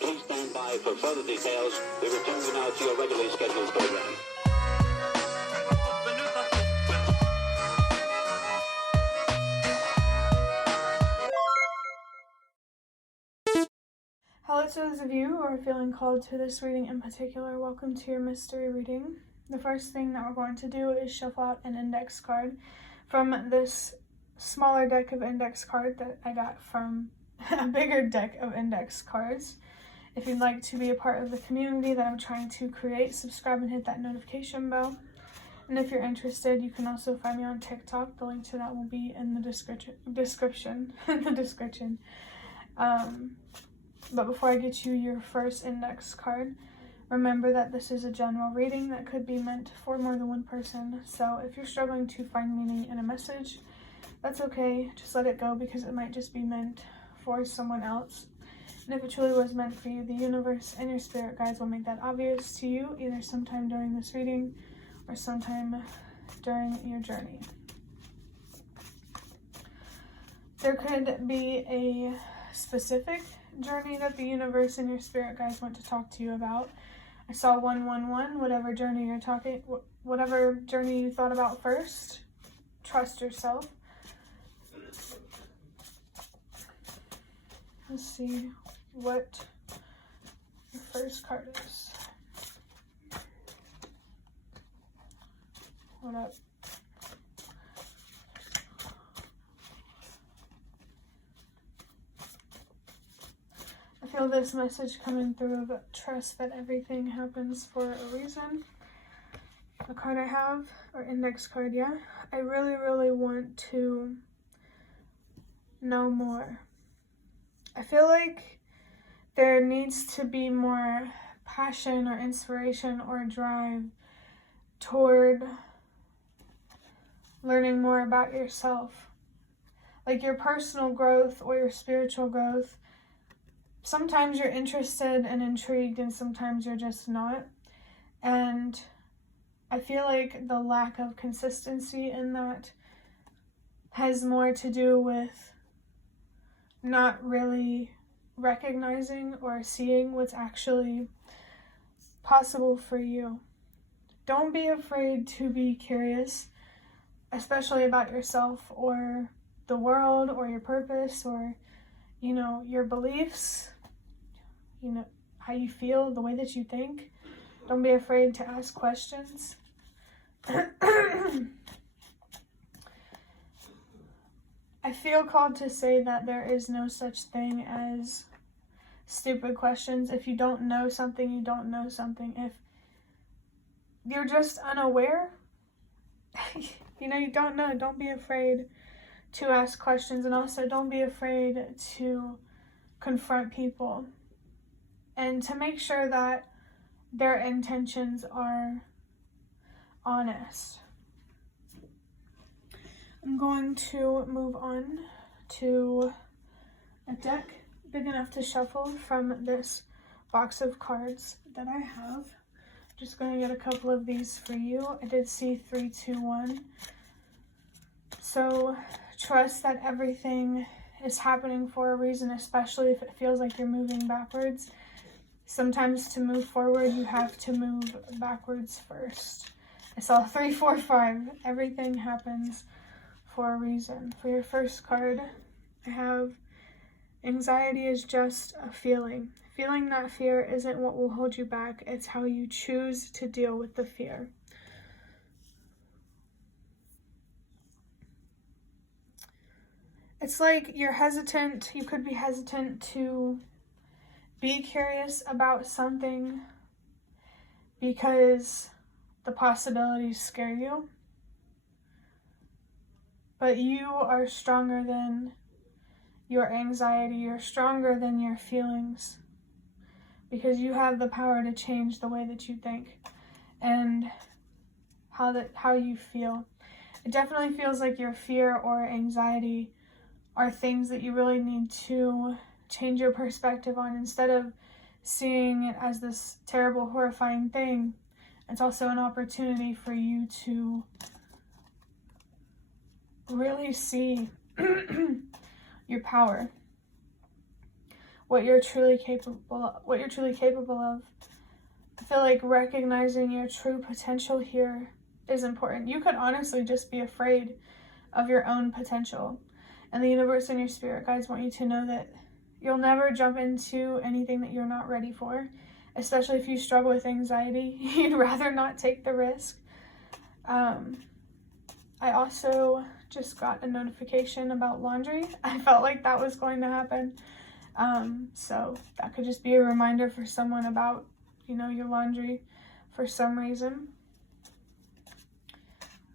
Please stand by for further details. We return you now to your regularly scheduled program. Hello to those of you who are feeling called to this reading in particular. Welcome to your mystery reading. The first thing that we're going to do is shuffle out an index card from this smaller deck of index cards that I got from a bigger deck of index cards. If you'd like to be a part of the community that I'm trying to create, subscribe and hit that notification bell. And if you're interested, you can also find me on TikTok. The link to that will be in the description. But before I get you your first index card, remember that this is a general reading that could be meant for more than one person. So if you're struggling to find meaning in a message, that's okay. Just let it go because it might just be meant for someone else. And if it truly was meant for you, the universe and your spirit guides will make that obvious to you either sometime during this reading or sometime during your journey. There could be a specific journey that the universe and your spirit guides want to talk to you about. I saw 111, whatever journey you thought about first, trust yourself. Let's see what your first card is. Hold up. I feel this message coming through of trust that everything happens for a reason. The card I have, or index card, yeah. I really, really want to know more. I feel like there needs to be more passion or inspiration or drive toward learning more about yourself. Like your personal growth or your spiritual growth. Sometimes you're interested and intrigued and sometimes you're just not. And I feel like the lack of consistency in that has more to do with not really recognizing or seeing what's actually possible for you. Don't be afraid to be curious, especially about yourself or the world or your purpose or, your beliefs, how you feel, the way that you think. Don't be afraid to ask questions. I feel called to say that there is no such thing as stupid questions. If you don't know something, you don't know something. If you're just unaware, you don't know. Don't be afraid to ask questions, and also don't be afraid to confront people and to make sure that their intentions are honest. I'm going to move on to a deck big enough to shuffle from this box of cards that I have. Just going to get a couple of these for you. I did see 3, 2, 1. So trust that everything is happening for a reason, especially if it feels like you're moving backwards. Sometimes to move forward, you have to move backwards first. I saw 3, 4, 5. Everything happens for a reason. For your first card, I have anxiety is just a feeling. Feeling that fear isn't what will hold you back. It's how you choose to deal with the fear. It's like you're hesitant. You could be hesitant to be curious about something because the possibilities scare you. But you are stronger than your anxiety. You're stronger than your feelings because you have the power to change the way that you think and how you feel. It definitely feels like your fear or anxiety are things that you really need to change your perspective on. Instead of seeing it as this terrible, horrifying thing, it's also an opportunity for you to really see your power. what you're truly capable of. I feel like recognizing your true potential here is important. You could honestly just be afraid of your own potential. And the universe and your spirit guides want you to know that you'll never jump into anything that you're not ready for, especially if you struggle with anxiety. You'd rather not take the risk. I also just got a notification about laundry. I felt like that was going to happen. So that could just be a reminder for someone about, your laundry for some reason.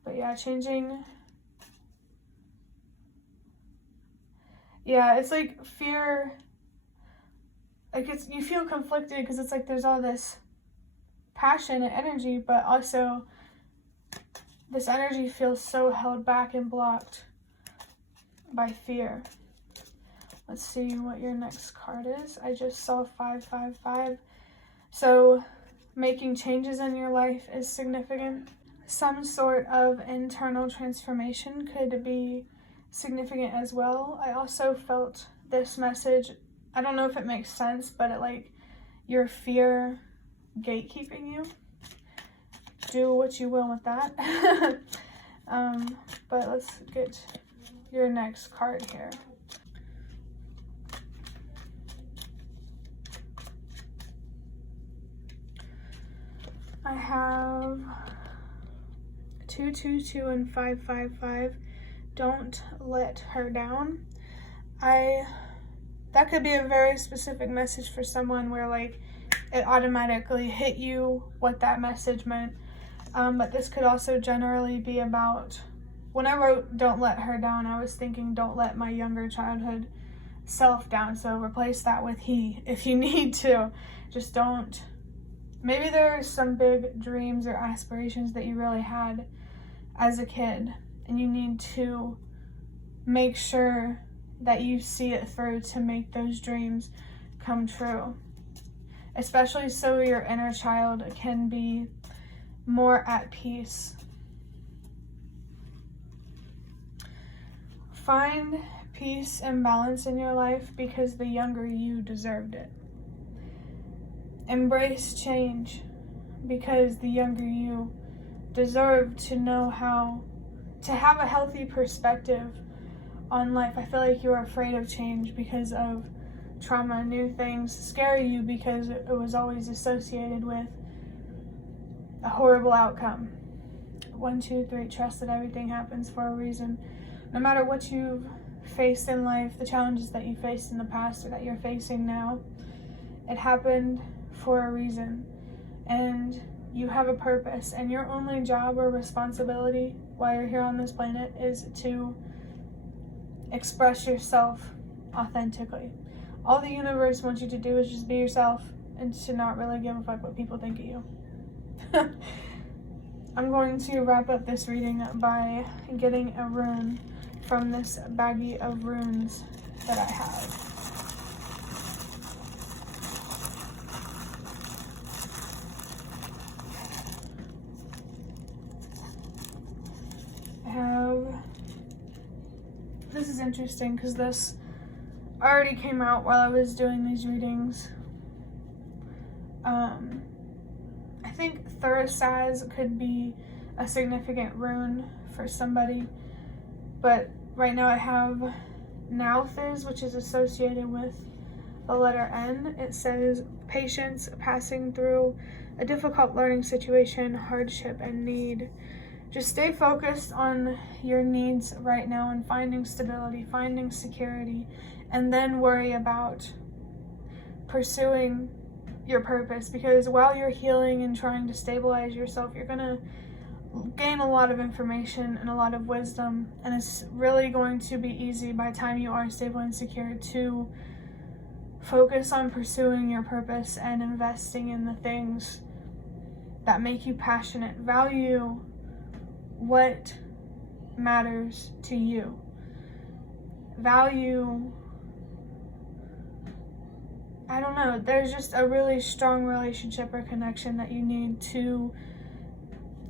But yeah, changing. Yeah, it's like fear. Like you feel conflicted because it's like there's all this passion and energy, but also this energy feels so held back and blocked by fear. Let's see what your next card is. I just saw 555. So making changes in your life is significant. Some sort of internal transformation could be significant as well. I also felt this message. I don't know if it makes sense, but your fear gatekeeping you. Do what you will with that. But let's get your next card here. I have 222 and 555. Don't let her down. That could be a very specific message for someone where it automatically hit you what that message meant. But this could also generally be about, when I wrote don't let her down, I was thinking don't let my younger childhood self down. So replace that with he if you need to. Just don't. Maybe there are some big dreams or aspirations that you really had as a kid, and you need to make sure that you see it through to make those dreams come true. Especially so your inner child can be more at peace. Find peace and balance in your life because the younger you deserved it. Embrace change because the younger you deserve to know how to have a healthy perspective on life. I feel like you're afraid of change because of trauma. New things scare you because it was always associated with a horrible outcome. 1, 2, 3, trust that everything happens for a reason. No matter what you've faced in life, the challenges that you faced in the past or that you're facing now, it happened for a reason. And you have a purpose, and your only job or responsibility while you're here on this planet is to express yourself authentically. All the universe wants you to do is just be yourself and to not really give a fuck what people think of you. I'm going to wrap up this reading by getting a rune from this baggie of runes that I have. This is interesting because this already came out while I was doing these readings. I think Thursaz could be a significant rune for somebody, but right now I have Nauthiz, which is associated with the letter N. It says patience, passing through a difficult learning situation, hardship, and need. Just stay focused on your needs right now and finding stability, finding security, and then worry about pursuing your purpose, because while you're healing and trying to stabilize yourself, you're going to gain a lot of information and a lot of wisdom, and it's really going to be easy by the time you are stable and secure to focus on pursuing your purpose and investing in the things that make you passionate. Value what matters to you. Value, I don't know, there's just a really strong relationship or connection that you need to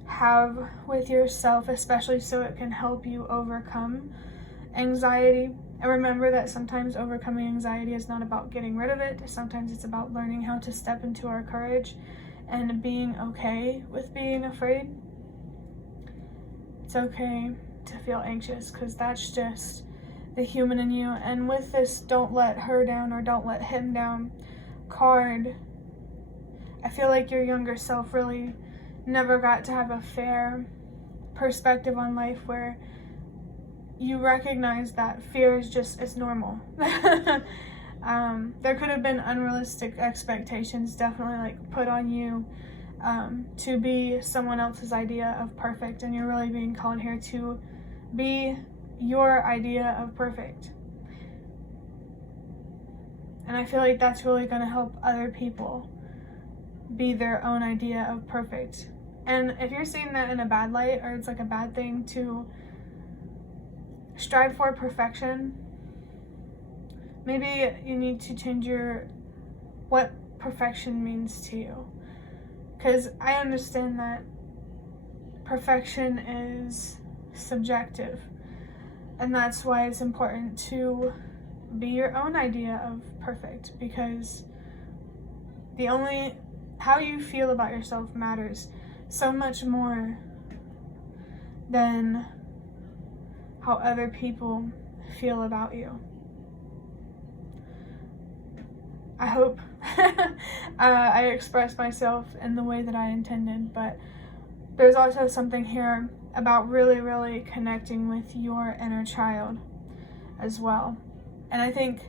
have with yourself, especially so it can help you overcome anxiety And remember that sometimes overcoming anxiety is not about getting rid of it. Sometimes it's about learning how to step into our courage and being okay with being afraid. It's okay to feel anxious, because that's just the human in you. And with this "don't let her down" or "don't let him down" card, I feel like your younger self really never got to have a fair perspective on life, where you recognize that fear is normal. There could have been unrealistic expectations definitely like put on you to be someone else's idea of perfect, and you're really being called here to be your idea of perfect. And I feel like that's really going to help other people be their own idea of perfect. And if you're seeing that in a bad light, or it's like a bad thing to strive for perfection, maybe you need to change what perfection means to you. Because I understand that perfection is subjective, and that's why it's important to be your own idea of perfect, because how you feel about yourself matters so much more than how other people feel about you. I hope I expressed myself in the way that I intended, but there's also something here about really, really connecting with your inner child as well. And I think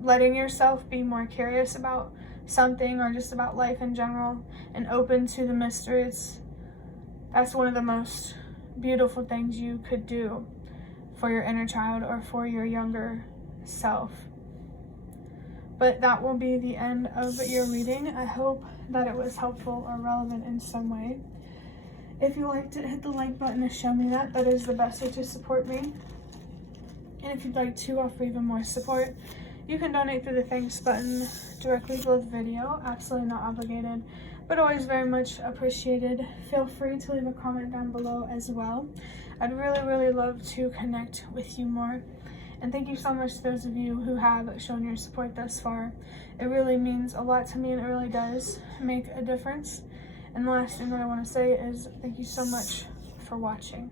letting yourself be more curious about something, or just about life in general, and open to the mysteries, that's one of the most beautiful things you could do for your inner child or for your younger self. But that will be the end of your reading. I hope that it was helpful or relevant in some way. If you liked it, hit the like button to show me that. That is the best way to support me. And if you'd like to offer even more support, you can donate through the thanks button directly below the video. Absolutely not obligated, but always very much appreciated. Feel free to leave a comment down below as well. I'd really, really love to connect with you more. And thank you so much to those of you who have shown your support thus far. It really means a lot to me, and it really does make a difference. And the last thing that I want to say is thank you so much for watching.